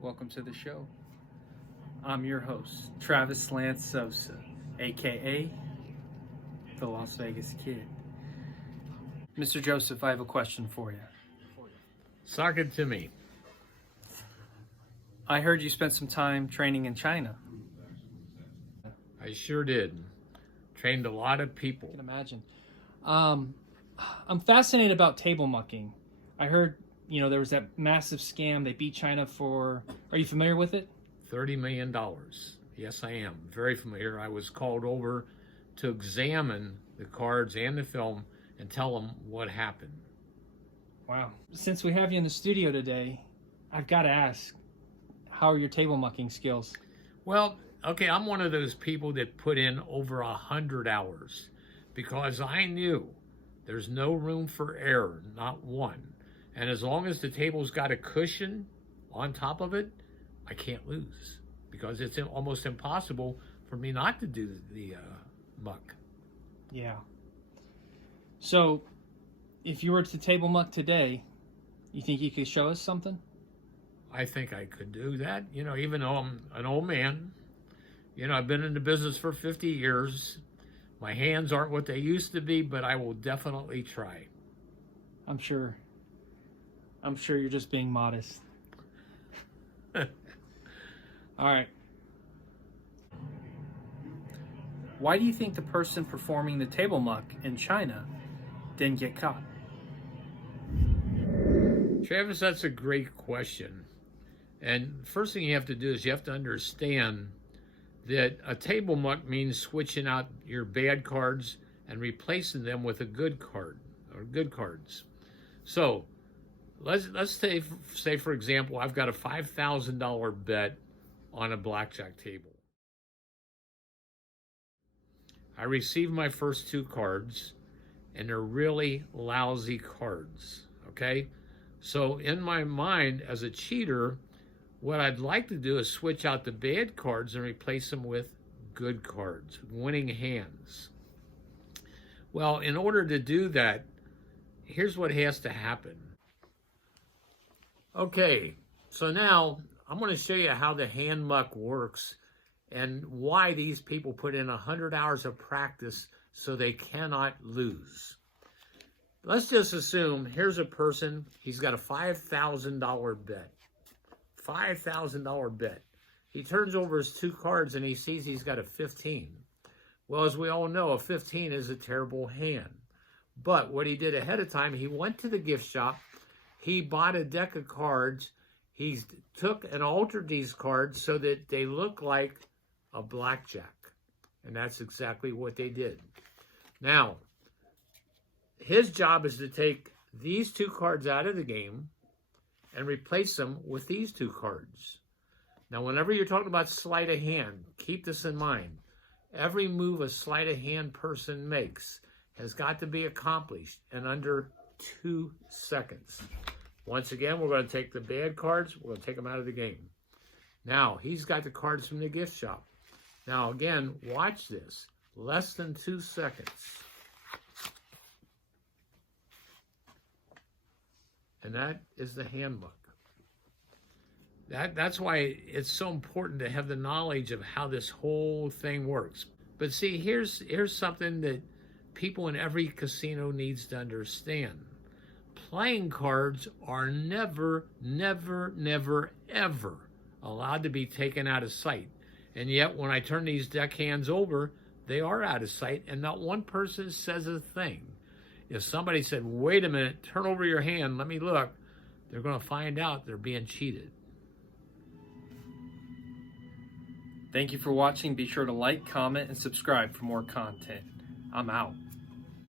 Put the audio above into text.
welcome to the show. I'm your host, Travis Lance Sosa, aka the Las Vegas Kid. Mr. Joseph, I have a question for you. Sock it to me. I heard you spent some time training in China. I sure did. Trained a lot of people. I can imagine. I'm fascinated about table mucking. I heard, there was that massive scam. They beat China for... Are you familiar with it? $30 million. Yes, I am. Very familiar. I was called over to examine the cards and the film and tell them what happened. Wow. Since we have you in the studio today, I've got to ask, how are your table mucking skills? Well, okay, I'm one of those people that put in over 100 hours because I knew there's no room for error, not one. And as long as the table's got a cushion on top of it, I can't lose because it's almost impossible for me not to do the muck. Yeah. So, if you were to table muck today, you think you could show us something? I think I could do that. Even though I'm an old man, I've been in the business for 50 years. My hands aren't what they used to be, but I will definitely try. I'm sure you're just being modest. All right. Why do you think the person performing the table muck in China didn't get caught? Travis, that's a great question. And first thing you have to do is you have to understand that a table muck means switching out your bad cards and replacing them with a good card or good cards. So let's say for example, I've got a $5,000 bet on a blackjack table. I receive my first two cards and they're really lousy cards, okay? So in my mind as a cheater, what I'd like to do is switch out the bad cards and replace them with good cards, winning hands. Well, in order to do that, here's what has to happen. Okay, so now I'm going to show you how the hand muck works and why these people put in 100 hours of practice so they cannot lose. Let's just assume here's a person, he's got a $5,000 bet. $5,000 bet. He turns over his two cards and he sees he's got a 15. Well, as we all know, a 15 is a terrible hand. But what he did ahead of time, he went to the gift shop, he bought a deck of cards, he took and altered these cards so that they look like a blackjack. And that's exactly what they did. Now, his job is to take these two cards out of the game and replace them with these two cards. Now, whenever you're talking about sleight of hand, keep this in mind. Every move a sleight of hand person makes has got to be accomplished in under 2 seconds. Once again, we're going to take the bad cards, we're going to take them out of the game. Now, he's got the cards from the gift shop. Now, again, watch this. Less than 2 seconds. And that is the hand muck. That's why it's so important to have the knowledge of how this whole thing works. But see, here's something that people in every casino needs to understand. Playing cards are never, never, never, ever allowed to be taken out of sight. And yet, when I turn these deck hands over, they are out of sight, and not one person says a thing. If somebody said, wait a minute, turn over your hand, let me look, they're going to find out they're being cheated. Thank you for watching. Be sure to like, comment, and subscribe for more content. I'm out.